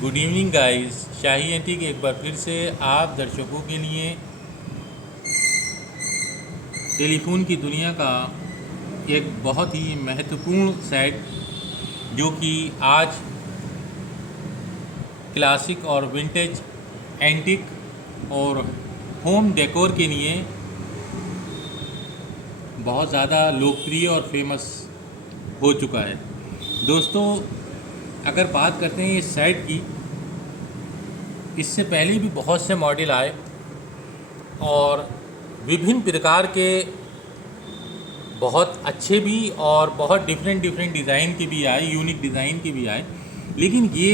Good evening guys. Shahi antique एक बार फिर से आप दर्शकों के लिए टेलीफोन की दुनिया का एक बहुत ही महत्वपूर्ण सेट जो कि आज क्लासिक और विंटेज एंटीक और होम डेकोर के लिए बहुत ज़्यादा लोकप्रिय और फेमस हो चुका है। दोस्तों, अगर बात करते हैं इस सेट की, इससे पहले भी बहुत से मॉडल आए और विभिन्न प्रकार के बहुत अच्छे भी और बहुत डिफरेंट डिफरेंट डिज़ाइन के भी आए, यूनिक डिज़ाइन के भी आए। लेकिन ये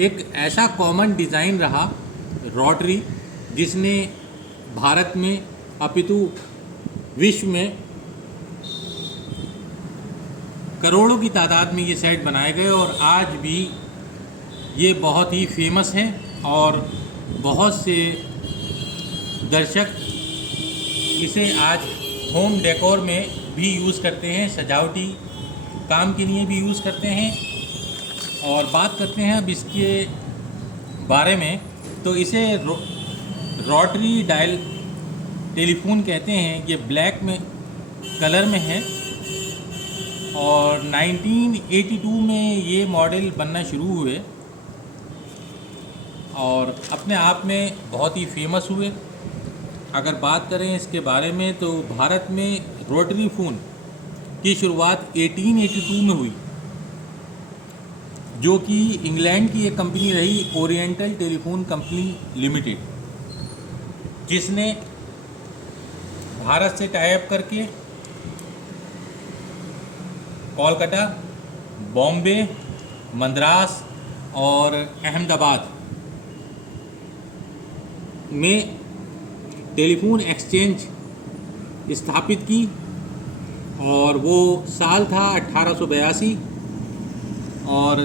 एक ऐसा कॉमन डिज़ाइन रहा रोटरी, जिसने भारत में अपितु विश्व में करोड़ों की तादाद में ये सेट बनाए गए और आज भी ये बहुत ही फेमस हैं और बहुत से दर्शक इसे आज होम डेकोर में भी यूज़ करते हैं, सजावटी काम के लिए भी यूज़ करते हैं। और बात करते हैं अब इसके बारे में, तो इसे रोटरी डायल टेलीफोन कहते हैं। ये ब्लैक में कलर में है और 1982 में ये मॉडल बनना शुरू हुए और अपने आप में बहुत ही फेमस हुए। अगर बात करें इसके बारे में तो भारत में रोटरी फ़ोन की शुरुआत 1882 में हुई, जो कि इंग्लैंड की एक कंपनी रही, ओरिएंटल टेलीफोन कंपनी लिमिटेड, जिसने भारत से टाई अप करके कोलकाता, बॉम्बे, मद्रास और अहमदाबाद में टेलीफोन एक्सचेंज स्थापित की। और वो साल था 1882 और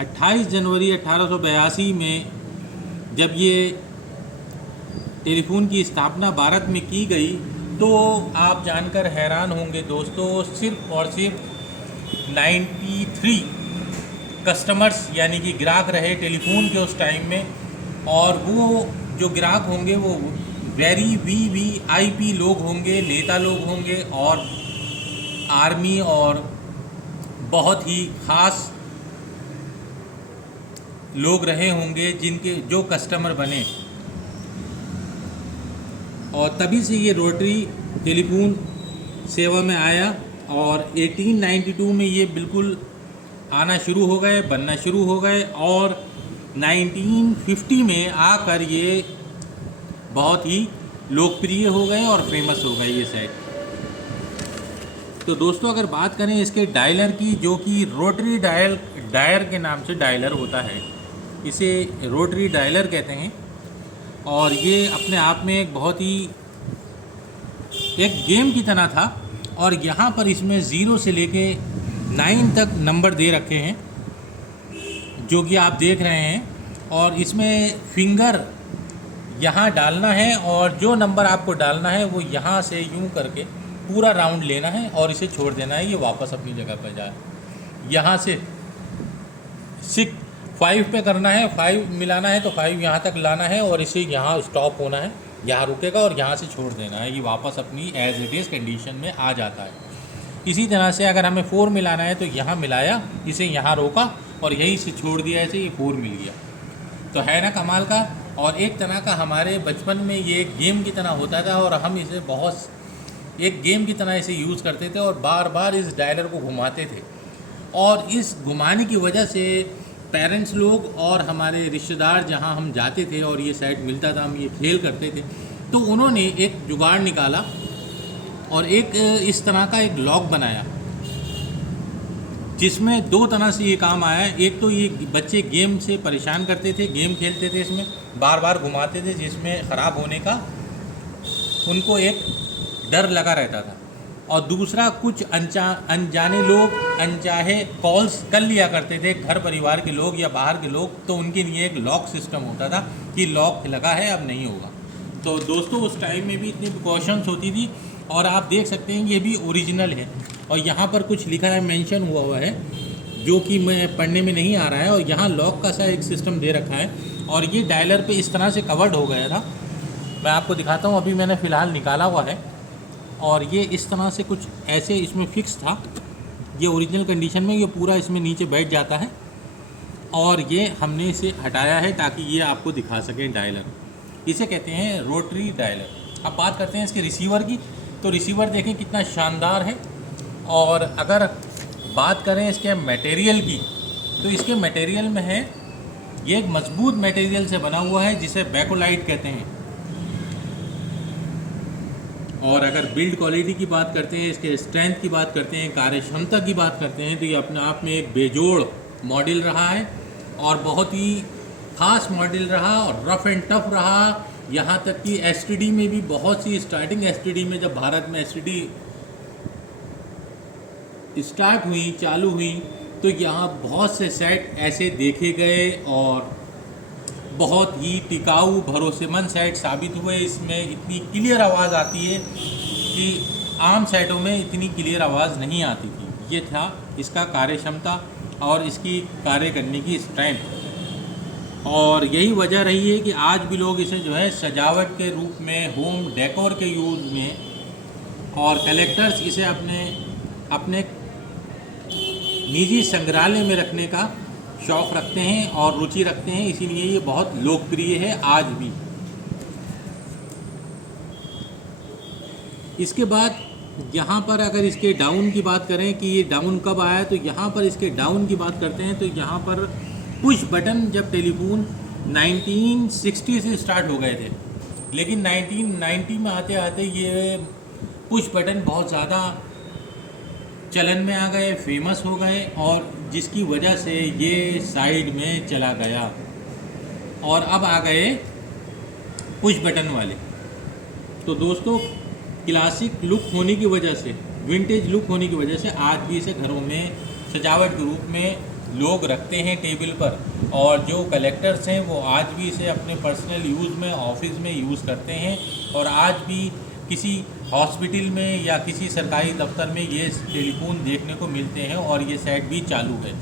28 जनवरी 1882 में जब ये टेलीफोन की स्थापना भारत में की गई तो आप जानकर हैरान होंगे दोस्तों, सिर्फ और सिर्फ 93 कस्टमर्स यानी कि ग्राहक रहे टेलीफोन के उस टाइम में। और वो जो ग्राहक होंगे वो वेरी वीवीआईपी लोग होंगे, नेता लोग होंगे और आर्मी और बहुत ही ख़ास लोग रहे होंगे जिनके जो कस्टमर बने। और तभी से ये रोटरी टेलीफोन सेवा में आया और 1892 में ये बिल्कुल आना शुरू हो गए, बनना शुरू हो गए और 1950 में आकर ये बहुत ही लोकप्रिय हो गए और फेमस हो गए ये सेट। तो दोस्तों, अगर बात करें इसके डायलर की, जो कि रोटरी डायर के नाम से डायलर होता है, इसे रोटरी डायलर कहते हैं। और ये अपने आप में एक बहुत ही एक गेम की तरह था और यहाँ पर इसमें 0 से लेके 9 तक नंबर दे रखे हैं, जो कि आप देख रहे हैं। और इसमें फिंगर यहाँ डालना है और जो नंबर आपको डालना है वो यहाँ से यूं करके पूरा राउंड लेना है और इसे छोड़ देना है, ये वापस अपनी जगह पर जाए। यहाँ से 5 पे करना है, 5 मिलाना है तो 5 यहाँ तक लाना है और इसे यहाँ स्टॉप होना है, यहाँ रुकेगा और यहाँ से छोड़ देना है, ये वापस अपनी एज इट इज़ कंडीशन में आ जाता है। इसी तरह से अगर हमें 4 मिलाना है तो यहाँ मिलाया, इसे यहाँ रोका और यहीं से छोड़ दिया, ऐसे ये 4 मिल गया। तो है ना कमाल का। और एक तरह का हमारे बचपन में ये गेम की तरह होता था और हम इसे बहुत एक गेम की तरह इसे यूज़ करते थे और बार बार इस डायलर को घुमाते थे। और इस घुमाने की वजह से पेरेंट्स लोग और हमारे रिश्तेदार जहां हम जाते थे और ये सेट मिलता था, हम ये खेल करते थे, तो उन्होंने एक जुगाड़ निकाला और एक इस तरह का एक लॉक बनाया, जिसमें 2 तरह से ये काम आया। एक तो ये बच्चे गेम से परेशान करते थे, गेम खेलते थे, इसमें बार बार घुमाते थे, जिसमें ख़राब होने का उनको एक डर लगा रहता था। और दूसरा, कुछ अनजाने लोग अनचाहे कॉल्स कर लिया करते थे, घर परिवार के लोग या बाहर के लोग, तो उनके लिए एक लॉक सिस्टम होता था कि लॉक लगा है, अब नहीं होगा। तो दोस्तों, उस टाइम में भी इतनी प्रिकॉशंस होती थी और आप देख सकते हैं ये भी ओरिजिनल है और यहाँ पर कुछ लिखा है, मेंशन हुआ है जो कि मैं पढ़ने में नहीं आ रहा है। और यहाँ लॉक का सा एक सिस्टम दे रखा है और ये डायलर पे इस तरह से कवर्ड हो गया था। मैं आपको दिखाता हूँ, अभी मैंने फ़िलहाल निकाला हुआ है और ये इस तरह से कुछ ऐसे इसमें फिक्स था। ये ओरिजिनल कंडीशन में ये पूरा इसमें नीचे बैठ जाता है और ये हमने इसे हटाया है ताकि ये आपको दिखा सकें डायलर। इसे कहते हैं रोटरी डायलर। अब बात करते हैं इसके रिसीवर की। तो रिसीवर देखें कितना शानदार है। और अगर बात करें इसके मटेरियल की, तो इसके मटेरियल में है, ये एक मजबूत मटेरियल से बना हुआ है जिसे बैकोलाइट कहते हैं। और अगर बिल्ड क्वालिटी की बात करते हैं, इसके स्ट्रेंथ की बात करते हैं, कार्य क्षमता की बात करते हैं, तो ये अपने आप में एक बेजोड़ मॉडल रहा है और बहुत ही ख़ास मॉडल रहा और रफ़ एंड टफ रहा। यहाँ तक कि एसटीडी में भी बहुत सी स्टार्टिंग एसटीडी में, जब भारत में एसटीडी स्टार्ट हुई, चालू हुई, तो यहाँ बहुत से सेट ऐसे देखे गए और बहुत ही टिकाऊ भरोसेमंद सेट साबित हुए। इसमें इतनी क्लियर आवाज़ आती है कि आम सेटों में इतनी क्लियर आवाज़ नहीं आती थी। ये था इसका कार्य क्षमता और इसकी कार्य करने की स्ट्रेंथ। और यही वजह रही है कि आज भी लोग इसे जो है सजावट के रूप में, होम डेकोर के यूज़ में, और कलेक्टर्स इसे अपने निजी संग्रहालय में रखने का शौक़ रखते हैं और रुचि रखते हैं। इसीलिए ये बहुत लोकप्रिय है आज भी। इसके बाद यहाँ पर अगर इसके डाउन की बात करें कि ये डाउन कब आया, तो यहाँ पर इसके डाउन की बात करते हैं तो यहाँ पर पुश बटन जब टेलीफोन 1960 से स्टार्ट हो गए थे, लेकिन 1990 में आते आते ये पुश बटन बहुत ज़्यादा चलन में आ गए, फेमस हो गए, और जिसकी वजह से ये साइड में चला गया और अब आ गए पुश बटन वाले। तो दोस्तों, क्लासिक लुक होने की वजह से, विंटेज लुक होने की वजह से आज भी इसे घरों में सजावट के रूप में लोग रखते हैं टेबल पर। और जो कलेक्टर्स हैं वो आज भी इसे अपने पर्सनल यूज़ में, ऑफिस में यूज़ करते हैं। और आज भी किसी हॉस्पिटल में या किसी सरकारी दफ्तर में ये टेलीफोन देखने को मिलते हैं और ये सेट भी चालू है।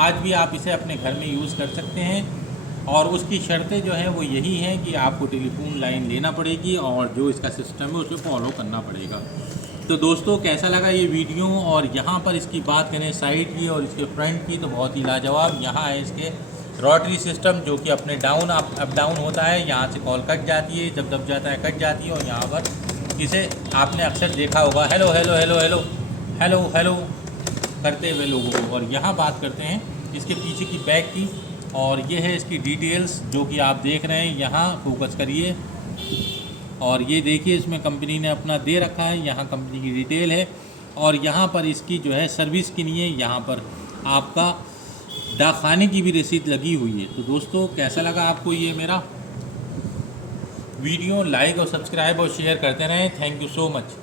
आज भी आप इसे अपने घर में यूज़ कर सकते हैं और उसकी शर्तें जो हैं वो यही हैं कि आपको टेलीफोन लाइन लेना पड़ेगी और जो इसका सिस्टम है उसे फॉलो करना पड़ेगा। तो दोस्तों, कैसा लगा ये वीडियो? और यहाँ पर इसकी बात करें साइड की और इसके फ्रंट की, तो बहुत ही लाजवाब। यहाँ है इसके रोटरी सिस्टम जो कि अपने डाउन अप डाउन होता है। यहाँ से कॉल कट जाती है, जब दब जाता है कट जाती है। और यहाँ पर इसे आपने अक्सर देखा होगा hello hello hello hello hello hello करते हुए लोगों को। और यहाँ बात करते हैं इसके पीछे की बैक की, और ये है इसकी डिटेल्स जो कि आप देख रहे हैं। यहाँ फोकस करिए और ये देखिए, इसमें कंपनी ने अपना दे रखा है, यहाँ कंपनी की डिटेल है। और यहाँ पर इसकी जो है सर्विस के लिए यहाँ पर आपका डाकखाने की भी रसीद लगी हुई है। तो दोस्तों, कैसा लगा आपको ये मेरा वीडियो? लाइक और सब्सक्राइब और शेयर करते रहें। Thank you so much.